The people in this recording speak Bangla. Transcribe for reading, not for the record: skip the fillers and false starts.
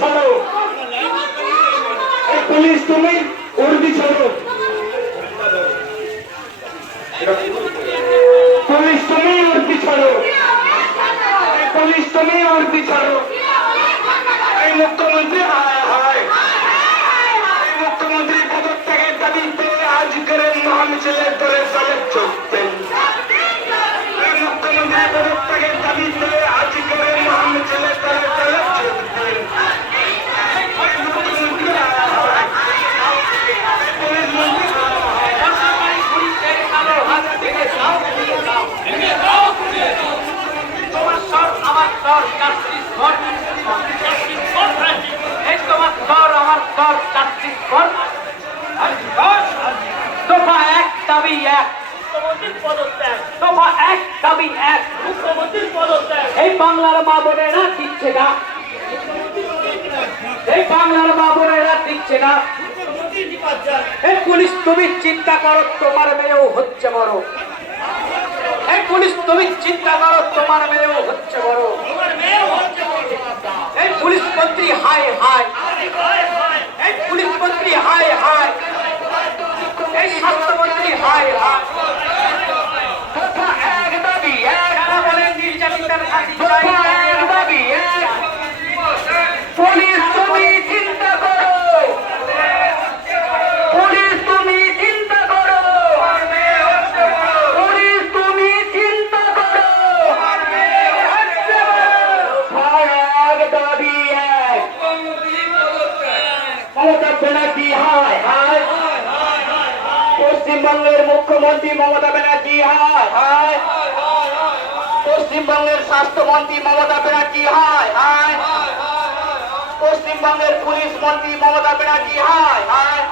ছাড়ো। পুলিশ তুমি উর্দি ছাড়ো। পুলিশ তুমি উর্দি ছাড়ো। পুলিশ তুমি উর্দি ছাড়ো। এই মুখ্যমন্ত্রী হায় হায়। এই মুখ্যমন্ত্রী পদত্যাগের দাবিতে আজকের মহামিছিলের দলে দলে চলছেন। এই মুখ্যমন্ত্রী পদত্যাগের দাবিতে আজকের মহামিছিলের দলে দলে চলছেন। দফা এক দাবি এক, দফা এক দাবি এক, এই বাংলার মা বোনেরা দিচ্ছে না, এই বাংলার মা বোনেরা দিচ্ছে না। এই পুলিশ তুমি চিন্তা করো, তোমার মেয়েও হচ্ছে বড়। এই পুলিশ তুমি চিন্তা করো, তোমার মেয়েও হচ্ছে বড়। এই পুলিশ মন্ত্রী হায় হায়, এই পুলিশ মন্ত্রী হায় হায়, এই স্বাস্থ্যমন্ত্রী হায় হায়। দফা এক দাবি এক, যারা বলেন নির্যাতিতার ফাঁসি চাই, দফা এক দাবি এক। পুলিশ তুমি চিন্তা করো। পুলিশ তুমি চিন্তা করো। পুলিশ তুমি চিন্তা করো। দফা এক দাবি এক। মমতা ব্যানার্জি হায় হায়। পশ্চিমবঙ্গের মুখ্যমন্ত্রী মমতা ব্যানার্জি হায় হায়। পশ্চিমবঙ্গের স্বাস্থ্যমন্ত্রী মমতা ব্যানার্জি হায় হায়। পশ্চিমবঙ্গের পুলিশ মন্ত্রী মমতা ব্যানার্জি হায় হায়।